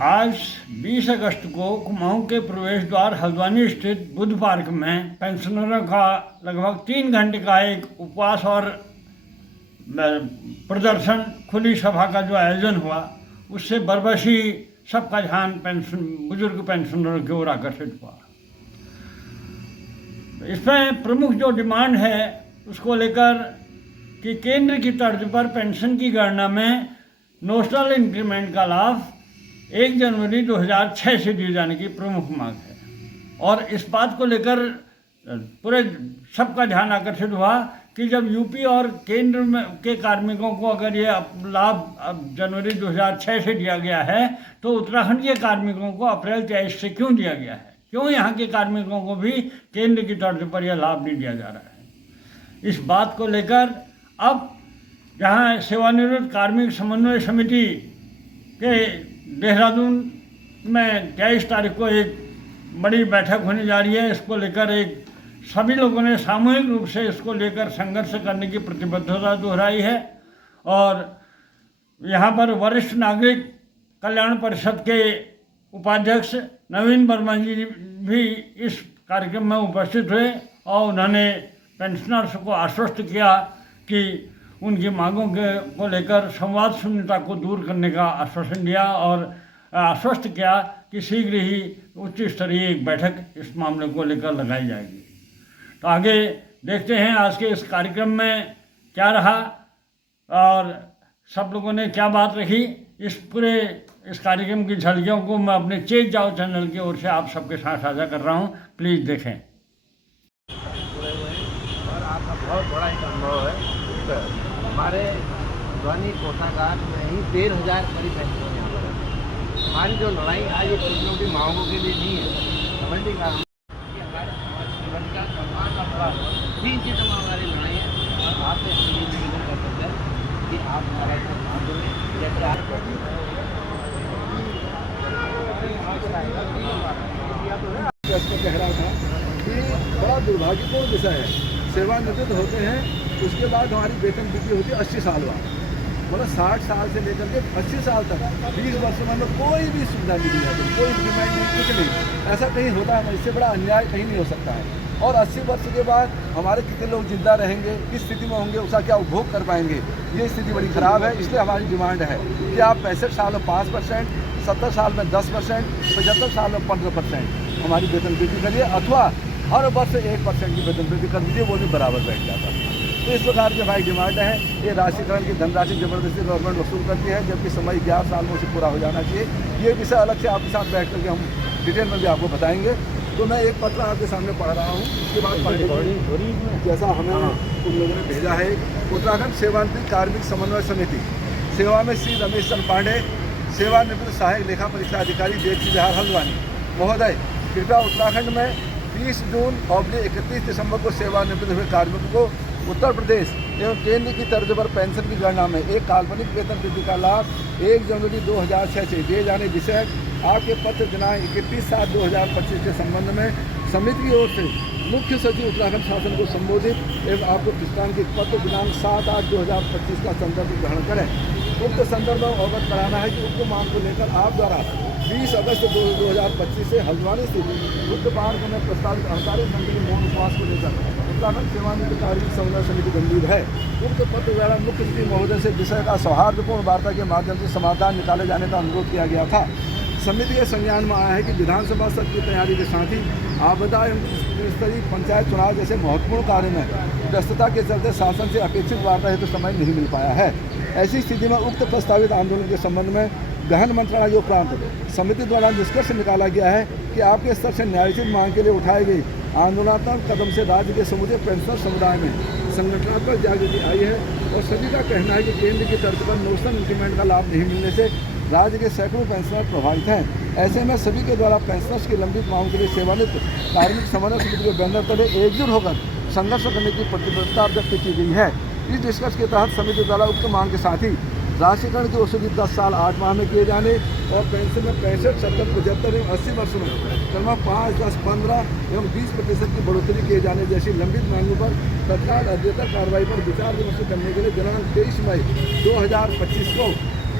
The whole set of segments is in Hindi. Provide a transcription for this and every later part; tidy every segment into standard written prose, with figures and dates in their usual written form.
आज 20 अगस्त को कुमाऊं के प्रवेश द्वार हल्द्वानी स्थित बुद्ध पार्क में पेंशनरों का लगभग 3 घंटे का एक उपवास और प्रदर्शन खुली सभा का जो आयोजन हुआ, उससे बरबसी सबका ध्यान बुजुर्ग पेंशनरों की ओर आकर्षित हुआ। इसमें प्रमुख जो डिमांड है उसको लेकर कि केंद्र की तर्ज पर पेंशन की गणना में नोशनल इंक्रीमेंट का लाभ 1 जनवरी 2006 से दिए जाने की प्रमुख मांग है। और इस बात को लेकर पूरे सबका ध्यान आकर्षित हुआ कि जब यूपी और केंद्र में के कार्मिकों को अगर ये लाभ जनवरी 2006 से दिया गया है, तो उत्तराखंड के कार्मिकों को अप्रैल 23 से क्यों दिया गया है? क्यों यहाँ के कार्मिकों को भी केंद्र की तर्ज पर यह लाभ नहीं दिया जा रहा है? इस बात को लेकर अब जहाँ सेवानिवृत्त कार्मिक समन्वय समिति के देहरादून में 23 तारीख को एक बड़ी बैठक होने जा रही है। इसको लेकर सभी लोगों ने सामूहिक रूप से इसको लेकर संघर्ष करने की प्रतिबद्धता दोहराई है। और यहाँ पर वरिष्ठ नागरिक कल्याण परिषद के उपाध्यक्ष नवीन वर्मा जी भी इस कार्यक्रम में उपस्थित हुए और उन्होंने पेंशनर्स को आश्वस्त किया कि उनकी मांगों को लेकर संवाद शून्यता को दूर करने का आश्वासन दिया और आश्वस्त किया कि शीघ्र ही उच्च स्तरीय एक बैठक इस मामले को लेकर लगाई जाएगी। तो आगे देखते हैं आज के इस कार्यक्रम में क्या रहा और सब लोगों ने क्या बात रखी। इस कार्यक्रम की झलकियों को मैं अपने चेत जाओ चैनल की ओर से आप सबके साथ साझा कर रहा हूँ, प्लीज़ देखें। और आपका बहुत बड़ा एक अनुभव है। हमारे ध्वनि कोषागार में ही 13,000 करीब पेंशन यहाँ पर है। हमारी जो लड़ाई आज ये पेंशनों की मांगों के लिए नहीं है, समझने का हमारे जीवन का सम्मान का बड़ा 3 चीज़ों में हमारी लड़ाई है। और आपसे निवेदन कर सकते हैं कि आप हमारा इसमें साथ दें। जैसे कह रहा था कि बड़ा दुर्भाग्यपूर्ण विषय है। सेवानिवृत्त होते हैं, उसके बाद हमारी वेतन वृद्धि होती है 80 साल बाद, मतलब 60 साल से लेकर के 80 साल तक 20 वर्षों में कोई भी सुविधा नहीं दी जाती, कोई इंक्रीमेंट नहीं, कुछ नहीं। ऐसा कहीं होता है? इससे बड़ा अन्याय कहीं नहीं हो सकता है। और 80 वर्ष के बाद हमारे कितने लोग जिंदा रहेंगे, किस स्थिति में होंगे, उसका क्या उपभोग कर पाएंगे? ये स्थिति बड़ी ख़राब है। इसलिए हमारी डिमांड है कि आप 65 साल में 5%, 70 साल में 10%, 75 साल में 15% हमारी वेतन वृद्धि करिए, अथवा हर वर्ष 1% की वेतन वृद्धि कर दीजिए, वो भी बराबर बैठ जाता है। तो इस प्रकार की हमारी डिमांड है। ये राशिकरण की धनराशि जबरदस्ती गवर्नमेंट वसूल करती है, जबकि समय 11 साल में उसे पूरा हो जाना चाहिए। ये विषय अलग से आपके साथ बैठ करके हम डिटेल में भी आपको बताएंगे। तो मैं एक पत्र आपके सामने पढ़ रहा हूँ, उसके बाद जैसा हमें उन लोगों ने भेजा है। उत्तराखंड सेवानिवृत्त कार्मिक समन्वय समिति, सेवा में श्री रमेश चंद्र पांडे, सेवानिवृत्त सहायक लेखा परीक्षा अधिकारी DHC बिहार हल्द्वानी महोदय, कृपया उत्तराखंड में 30 जून और 31 दिसंबर को सेवानिवृत्त हुए कार्मिकों को उत्तर प्रदेश एवं केंद्र की तर्ज पर पेंशन की गणना में एक काल्पनिक वेतन वृद्धि का लाभ 1 जनवरी 2006 से दिए जाने विषय आपके पत्र दिनांक 31/7/2025 के संबंध में समिति की ओर से मुख्य सचिव उत्तराखंड शासन को संबोधित एवं आपको प्रस्ताव के पत्र दिनांक 7/8/2025 का संदर्भ ग्रहण करें। उक्त संदर्भ में अवगत कराना है कि उक्त मांग को लेकर आप द्वारा 20 अगस्त 2025 से हल्द्वानी स्थित बुद्ध पार्क में प्रस्तावित 48 घंटे के मौन उपवास को लेकर उत्तराखंड सेवानिवृत्त कार्मिक समन्वय समिति गंभीर है। उक्त पत्र द्वारा मुख्य सचिव महोदय से विषय का सौहार्दपूर्ण वार्ता के माध्यम से समाधान निकाले जाने का अनुरोध किया गया था। समिति के संज्ञान में आया है कि विधानसभा सत्र की तैयारी के साथ ही आपदा एवं स्तरीय पंचायत चुनाव जैसे महत्वपूर्ण कार्य में व्यस्तता के चलते शासन से अपेक्षित वार्ता हेतु समय नहीं मिल पाया है। ऐसी स्थिति में उक्त प्रस्तावित आंदोलन के संबंध में गहन मंत्रालय उपरांत समिति द्वारा निष्कर्ष निकाला गया है कि आपके स्तर से न्यायोचित मांग के लिए उठाई गई आंदोलनात्मक कदम से राज्य के समूचे पेंशनर समुदाय में संगठनात्मक जागृति आई है। और सभी का कहना है कि केंद्र की तर्ज पर नोशनल इंक्रीमेंट का लाभ नहीं मिलने से राज्य के सैकड़ों पेंशनर प्रभावित हैं। ऐसे में सभी के द्वारा पेंशनर्स की लंबित मांग के लिए सेवानिवृत्त कार्मिक समन्वय समिति के बैनर तले एकजुट होकर संघर्ष करने की प्रतिबद्धता व्यक्त की गई है। इस डिस्कस के तहत समिति द्वारा उक्त मांग के साथ ही राशिकरण की वसूली 10 साल 8 माह में किए जाने और पेंशन में 65, 70, 75 एवं 80 वर्षों में क्रमशः 5, 10, 15 एवं 20% की बढ़ोतरी किए जाने जैसी लंबित मांगों पर तत्काल अध्ययन कार्रवाई पर विचार विमर्श करने के लिए दिनांक 23 मई 2025 को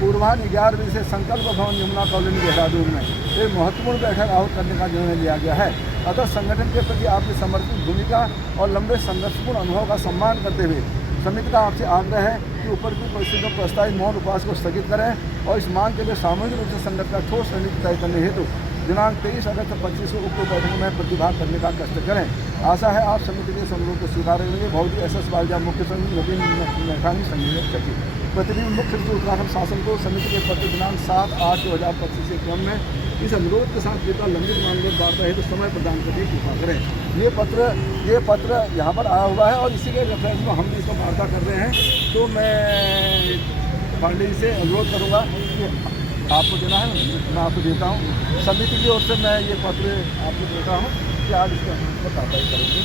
पूर्वाह्न 11 बजे से संकल्प भवन यमुना कॉलोनी देहरादून में एक महत्वपूर्ण बैठक आहूत करने का निर्णय लिया गया है। अतः संगठन के प्रति आपकी समर्पित भूमिका और लंबे संघर्षपूर्ण अनुभव का सम्मान करते हुए समिति का आपसे आग्रह है कि ऊपर की परिस्थितियों को अस्थायी मौन उपवास को स्थगित करें और इस मांग के लिए सामूहिक रूप से संगठन का ठोस रणनीति तय करने हेतु दिनांक 23 अगस्त 25 को उक्त बैठक में प्रतिभाग करने का कष्ट करें। आशा है आप समिति के अनुरोध को स्वीकार करेंगे। बहुत ही SS वालिया मुख्य सचिव नवीन मैठानी संयोजक सचिव प्रतिनिधि मुख्य सचिव उत्तराखंड शासन को समिति के पत्र दिनांक 7/8/2025 के क्रम में इस अनुरोध के साथ कृपया लंबित मांगों वार्ता हेतु समय प्रदान करने की कृपा करें। ये पत्र यहाँ पर आया हुआ है और इसी के रेफरेंस में हम भी इसको वार्ता कर रहे हैं। तो मैं पांडे जी से अनुरोध करूँगा कि आपको देना है, मैं आपको देता हूँ। समिति की ओर से मैं ये पत्र आपको देता हूँ कि आप इसके अनुरोध पर कार्रवाई करेंगे।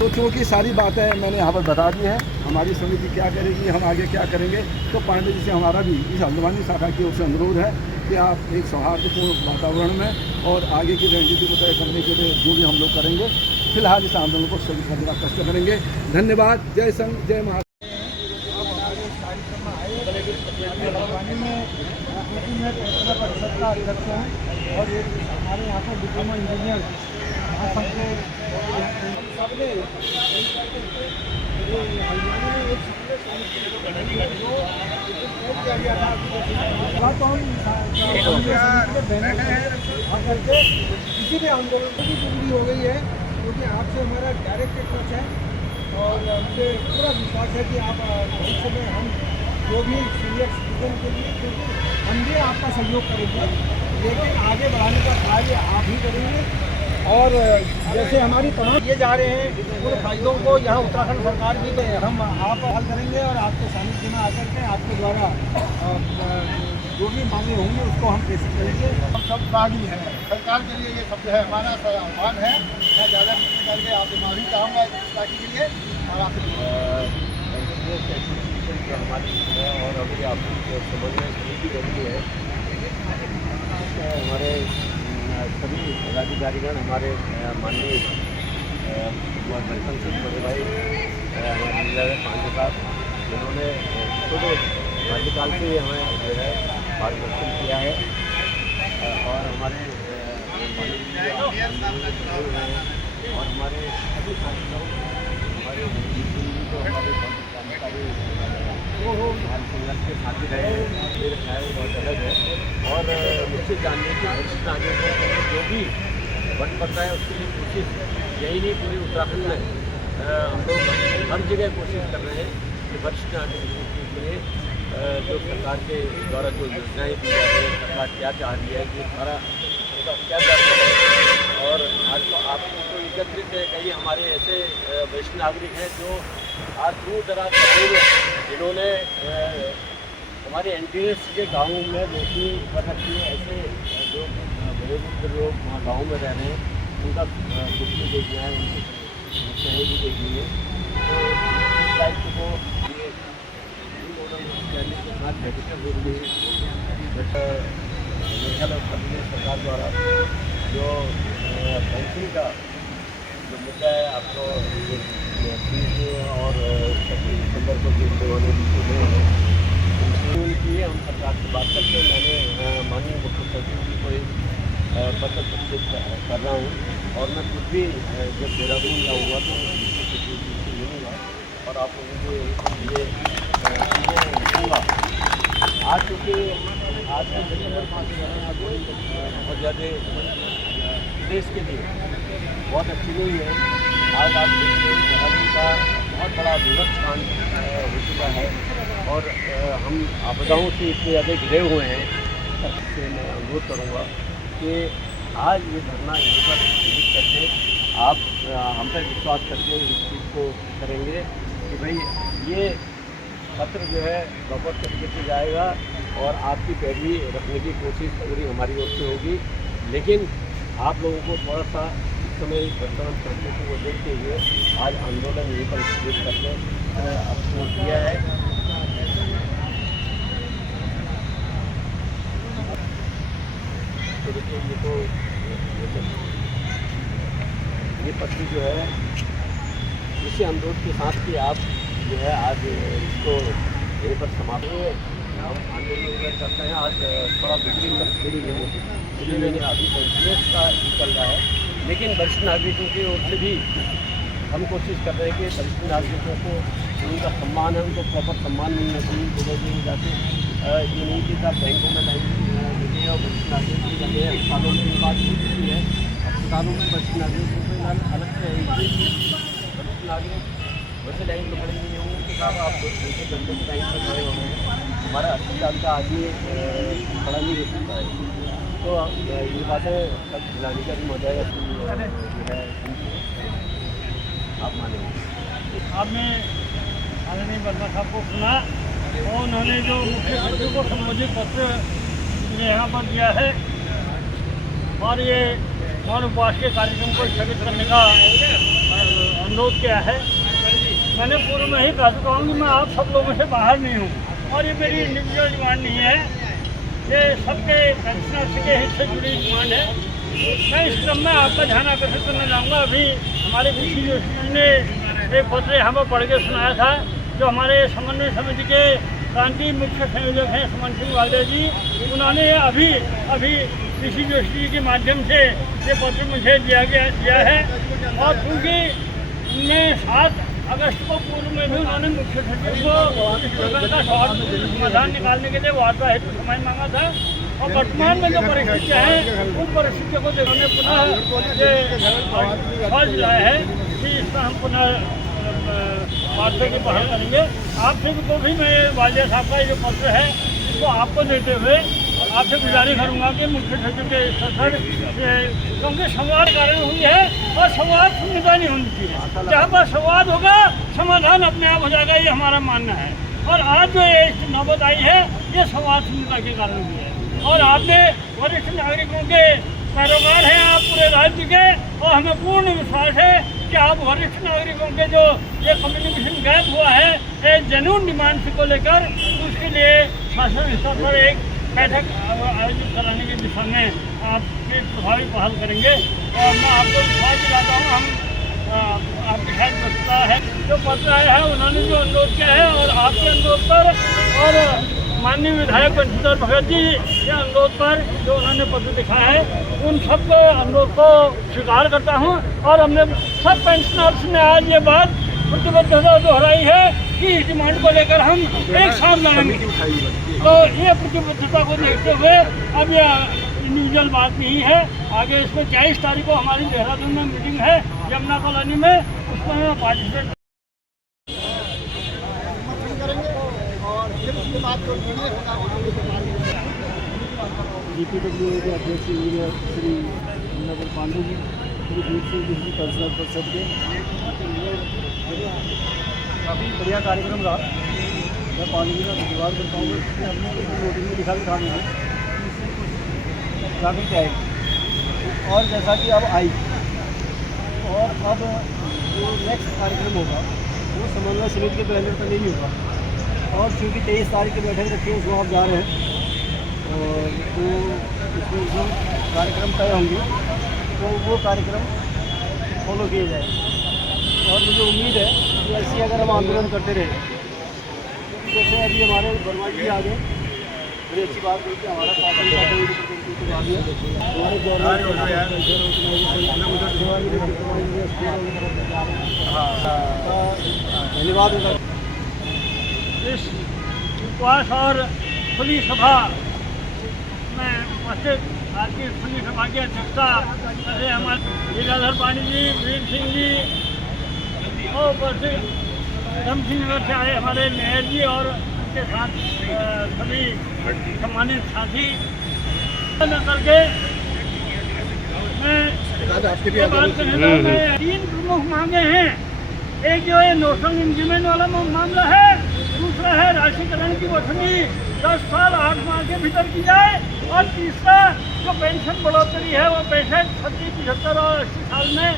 तो चूँकि सारी बातें मैंने यहाँ पर बता दी है, हमारी समिति क्या करेगी, हम आगे क्या करेंगे, तो पांडे जी से हमारा भी इस हल्द्वानी शाखा की ओर से अनुरोध है कि आप एक सौहार्दपूर्ण वातावरण में और आगे की रणनीति को तय करने के लिए जो भी हम लोग करेंगे, फिलहाल इस आंदोलन को स्थगित करने का कष्ट करेंगे। धन्यवाद। जय संघ, जय महाराष्ट्र। परिषद का अध्यक्ष हैं और एक हमारे यहाँ पर डिप्लोमा इंजीनियर महासंघ के सबने तो हम करके इसीलिए आंदोलन की पूरी हो गई है, क्योंकि आपसे हमारा डायरेक्ट टच है और मुझे पूरा विश्वास है कि आप भविष्य में हम जो भी सीनियर सिटीजन के लिए, क्योंकि हम भी आपका सहयोग करेंगे, लेकिन आगे बढ़ाने का कार्य आप ही करेंगे। और जैसे हमारी तमाम ये जा रहे हैं उन फायदों को यहाँ उत्तराखंड सरकार भी हम आप हल करेंगे और आपके सानिध्य में आकर के आपके द्वारा जो भी मांगे होंगे उसको हम पेश करेंगे। हम सब बागी हैं, सरकार के लिए ये शब्द है, हमारा आह्वान है। मैं ज़्यादा नहीं करके आपसे माफी चाहूँगा ताकि के लिए और आप जो हमारी है और अभी आप समन्वय समिति बनी है, हमारे सभी पदाधिकारीगण, हमारे माननीय सरपंच बड़े भाई हमारे पांडे साहब, जिन्होंने खुद राज्यपाल से हमें जो है मार्गदर्शन किया है और हमारे और हमारे सभी साथियों, हमारे को हमारे जानकारी हाल संघर्ष के साथी रहे, मेरे ख्याल बहुत अलग है। और मुझसे जानने की वरिष्ठ नागरिकों को जो भी बन पड़ता है उसके लिए कोशिश, यही नहीं पूरे उत्तराखंड में हम लोग हर जगह कोशिश कर रहे हैं कि वरिष्ठ नागरिकों के लिए जो सरकार के द्वारा जो योजनाएँ दी जा रही है, सरकार क्या चाह रही है, कि हमारा उसका क्या दर्द है। और आज तो आपको तो एकत्रित है, कई हमारे ऐसे वरिष्ठ नागरिक हैं जो आज दूर दराज गाँव में, जिन्होंने हमारे एनटीएस के गाँव में रोशनी कर रखी है, ऐसे जो वयोवृद्ध लोग वहाँ गाँव में रह रहे हैं, उनका दुख भी देखना है, उनकी समस्याएँ भी देखनी है। तो इस दायित्व को ये के साथ बैठकें हो रही है। सरकार द्वारा जो पेंशन का जो मुद्दा है, आपको फीस और 26 दिसंबर को जो देवाने की हम सरकार से बात करते हैं। मैंने माननीय मुख्य सचिव जी को एक पत्र प्रस्तुत कर रहा हूँ और मैं खुद भी जब देहरादून जाऊँगा तो मुख्य सचिव जी से मिलूँगा और आप लोगों को ये दूँगा। आज चूँकि आज के दिसंबर माह से बहुत ज़्यादा देश के लिए बहुत अच्छी नहीं है। आज आप देखिए देहरादून का बहुत बड़ा विभक्त स्थान हो चुका है और हम आपदाओं से इतने ज़्यादा घिरे हुए हैं। इससे मैं अनुरोध करूँगा कि आज ये धरना यहीं पर विजिट करके आप हम पर विश्वास करके इस चीज़ को करेंगे कि भाई ये पत्र जो है प्रॉपर तरीके से जाएगा और आपकी पैरवी रखने की कोशिश पूरी हमारी ओर से होगी। लेकिन आप लोगों को थोड़ा सा इस समय वर्तमान परिस्थिति को देखते हुए आज आंदोलन यहीं पर स्थगित करके आपको दिया है। तो देखिए ये पत्र जो है इसी अनुरोध के साथ कि आप जो है आज इसको यहीं पर समाप्त हम आंदोलन करते हैं। आज थोड़ा बिजली परिस्थिति है, इसलिए अभी पेंशनर्स का चल रहा है, लेकिन वरिष्ठ नागरिकों की ओर से भी हम कोशिश कर रहे हैं कि वरिष्ठ नागरिकों को उनका सम्मान है, उनको प्रॉपर सम्मान मिलना चाहिए। जगह जगह जाके ये नहीं कि आप बैंकों में लाइन लगे और वरिष्ठ नागरिक भी लगे हैं। अस्पतालों में बात हो चुकी है, अस्पतालों में वरिष्ठ नागरिकों को अलग से वरिष्ठ नागरिक वैसे लाइन तो खड़ी नहीं होंगे कि साहब आप 2 घंटे की लाइन पर खड़े हो गए हैं, हमारा 80 साल का आदमी खड़ा नहीं हो सकता है। तो ये बातें सब दिलाने का भी मजा है जो है आप मानेंगे। आपने आदरणीय वर्मा साहब को सुना और उन्होंने जो मुख्य सचिव को संबोधित पत्र यहाँ पर दिया है और ये मौन उपवास के कार्यक्रम को स्थगित करने का अनुरोध किया है। मैंने पूर्व में ही कहा चुका हूँ कि मैं आप सब लोगों से बाहर नहीं हूँ और ये मेरी इंडिविजुअल डिमांड नहीं है, ये सबके पेंशनर्स के हित से जुड़ी डिमांड है। मैं इस क्रम में आपका ध्यान आकर्षित करना चाहूँगा। अभी हमारे कृषि जोशी ने एक पत्र यहाँ पर पढ़ के सुनाया था, जो हमारे समन्वय समिति के क्रांति मुख्य संयोजक हैं सुमन सिंह वाल्दे जी, उन्होंने अभी कृषि जोशी जी के माध्यम से ये पत्र मुझे दिया है। और क्योंकि उनने 7 अगस्त को पूर्व में भी उन्होंने मुख्य सचिव को इस प्रकार का समाधान निकालने के लिए वार्ता हेतु समय मांगा था और वर्तमान में जो परिस्थितियाँ हैं उन परिस्थितियों को देखने पुनः फर्ज लाया है कि इसका हम पुनः वार्ता की पहल करेंगे। आपसे को भी मैं वालिया साहब का जो पत्र है इसको आपको देते हुए आपसे गुजारिश करूँगा कि मुख्य सचिव के स्तर क्योंकि संवाद कारण हुई है और संवाद शून्यता नहीं होनी चाहिए। जहाँ पर संवाद होगा समाधान अपने आप हो जाएगा, ये हमारा मानना है। और आज जो ये नौबत आई है ये संवाद शून्यता के कारण हुई है। और आपने वरिष्ठ नागरिकों के पैरोकार हैं आप पूरे राज्य के, और हमें पूर्ण विश्वास है कि आप वरिष्ठ नागरिकों के जो ये कम्युनिकेशन गैप हुआ है एक जेन्युइन डिमांड को लेकर, उसके लिए शासन स्तर पर एक बैठक आयोजित कराने की दिशा में आपके प्रभावी पहल करेंगे। और मैं आपको विश्वास दिलाता हूँ, हम आपकी शायद व्यवस्था है जो पत्र आया है उन्होंने जो अनुरोध किया है और आपके अनुरोध पर और माननीय विधायक बंशीधर भगत जी के अनुरोध पर जो उन्होंने पत्र लिखा है उन सब अनुरोध को स्वीकार करता हूँ। और हमने सब पेंशनर्स ने आज ये बात प्रतिबद्धता दोहराई है कि इस डिमांड को लेकर हम एक साथ लड़ेंगे। तो ये प्रतिबद्धता को देखते हुए अब यह इंडिविजुअल बात नहीं है, आगे इसमें 23 तारीख को हमारी देहरादून में मीटिंग है यमुना कॉलोनी में, उसमें मैं पार्टिसिपेट करेंगे और फिर उसके बाद जो DPW के अध्यक्ष इंजीनियर श्री नगर पांडे जी, श्री दीप सिंह बिजली कल्चरल परिषद के काफ़ी बढ़िया कार्यक्रम रहा। मैं पांडे जी का धन्यवाद करता हूँ कि हमने नोटिस में लिखा भी था मुझे ट्रैफिक आएगी और जैसा कि अब आई और अब जो नेक्स्ट कार्यक्रम होगा वो समन्वय समिति के बैनर पर नहीं होगा। और चूँकि 23 तारीख की बैठक रखी है उसमें आप जा रहे हैं और जो इसमें जो कार्यक्रम तय होंगे तो वो कार्यक्रम फॉलो किए जाए। और मुझे उम्मीद है कि ऐसे अगर हम आंदोलन करते रहे, जैसे अभी हमारे वर्मा जी आ गए, बड़ी अच्छी बात है कि हमारा शासन का कोई रिप्रेजेंटेटिव आ गया, हमारे धन्यवाद होगा। इस उपवास और खुली सभा में उपस्थित आज की खुली सभा की अध्यक्षता करे हमारे लीलाधर पांडे जी, वीर सिंह जी और उपस्थित धमसिंह नगर से आए हमारे मेयर जी और उनके साथ सभी सम्मानित साथी करके मैं ये बात करने में 3 प्रमुख मांगे हैं। एक जो है नेशनल इंक्रीमेंट वाला मामला है, दूसरा है राशिकरण की वसूली 10 साल 8 माह के भीतर की जाए, और तीसरा जो पेंशन बढ़ोतरी है वो 65, 36, 75 और 80 साल में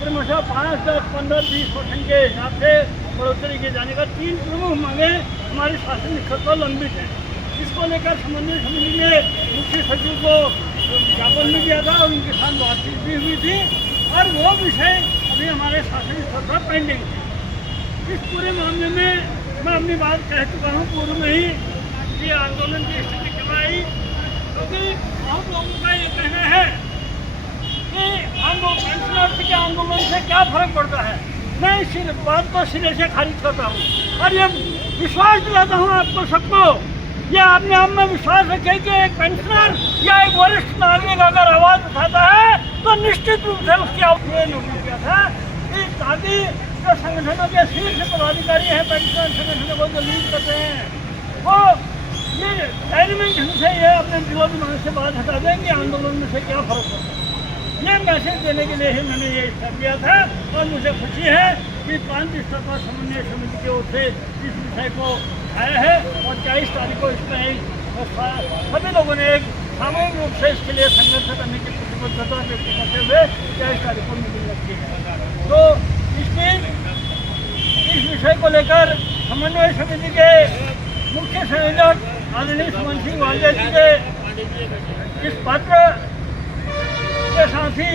क्रमशः 5, 10, 15, 20% के हिसाब से बढ़ोतरी किए जाने का 3 प्रमुख मांगे हमारे शासन स्तर पर लंबित है। इसको लेकर समन्वय समिति ने मुख्य सचिव को ज्ञापन भी दिया था और उनके साथ बातचीत भी हुई थी और वो विषय अभी हमारे शासन स्तर पर पेंडिंग है। इस पूरे मामले में मैं अपनी बात कह चुका हूँ पूर्व में ही कि आंदोलन की स्थिति करवाई, क्योंकि हम लोगों का ये कहना है कि हम लोग पेंशनर्स के आंदोलन से क्या फर्क पड़ता है। मैं इस बात को सिरे से खारिज करता हूँ और ये विश्वास दिलाता हूँ आपको सबको, ये अपने आप में विश्वास रखे कि एक पेंशनर या एक वरिष्ठ नागरिक अगर आवाज़ उठाता है तो निश्चित रूप से उसकी आवाज़ नोटिस किया था कि ताकि जो संगठनों के शीर्ष पदाधिकारी हैं पेंशनर संगठनों को जो लीड करते हैं वो ये एलिमेंट से ये अपने दिलो दिमाग से बात हटा दें कि आंदोलन में से क्या फर्क पड़ता है। ये मैसेज देने के लिए ही मैंने ये स्टेप लिया था और मुझे खुशी है कि 5 इस्तीफा समन्वय समिति की ओर से इस विषय को आया है और 24 तारीख को इसमें सभी लोगों ने एक सामूहिक रूप से इसके लिए संघर्ष करने की प्रतिबद्धता व्यक्त करते हुए 24 तारीख को मीटिंग रखी है। तो इस विषय को लेकर समन्वय समिति के मुख्य संयोजक आदरणीय सुमन सिंह वालिया जी के इस पत्र के साथ ही